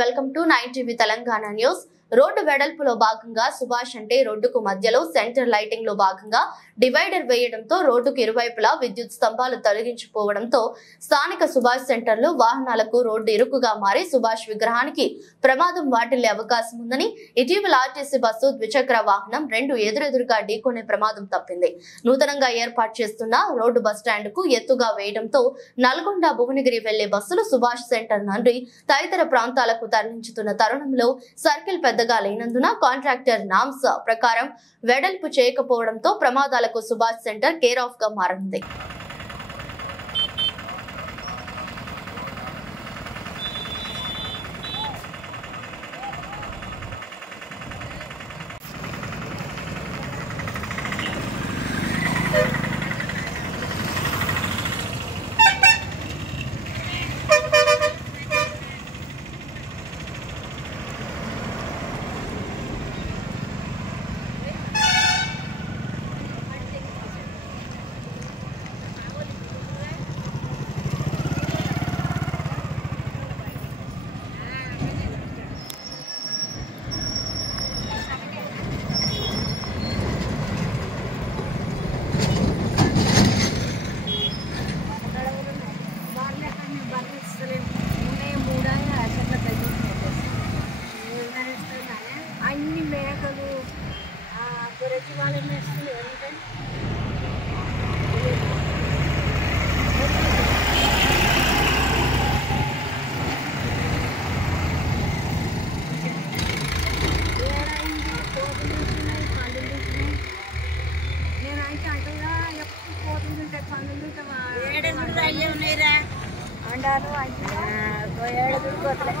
Welcome to 9 TV Telangana news. Road వెడల్పులో భాగంగా సుభాష్ అంటే రోడ్డుకు మధ్యలో సెంటర్ లైటింగ్ లో భాగంగా డివైడర్ వేయడంతో రోడ్డుకు ఇరువైపులా విద్యుత్ స్తంభాలు తొలగించిపోవడంతో స్థానిక సుభాష్ సెంటర్ లో వాహనాలకు రోడ్డు ఇరుకుగా మారి సుభాష్ విగ్రహానికి ప్రమాదం వాటిల్లే అవకాశం ఉందని ఇటీవల ఆర్టీసీ బస్సు ద్విచక్ర వాహనం రెండు ఎదురెదురుగా ఢీకొనే ప్రమాదం తప్పింది. నూతనంగా ఏర్పాటు చేస్తున్న రోడ్డు బస్టాండ్ కు ఎత్తుగా వేయడంతో నల్గొండ భువనగిరి వెళ్లే బస్సులు సుభాష్ సెంటర్ నుండి తదితర ప్రాంతాలకు తరలించుతున్న తరుణంలో సర్కిల్ పెద్దగా లేనందున కాంట్రాక్టర్ నామ్స్ ప్రకారం వెడల్పు చేయకపోవడంతో ప్రమాదాలకు సుభాష్ సెంటర్ కేర్ ఆఫ్ గా మారింది. అన్ని మేకలు గురించి వాళ్ళని వేస్తుంది నేనైతే అంటున్నా ఎప్పుడు పోతుంటే పండుగ అండాలు అంటే 7 కోట్లే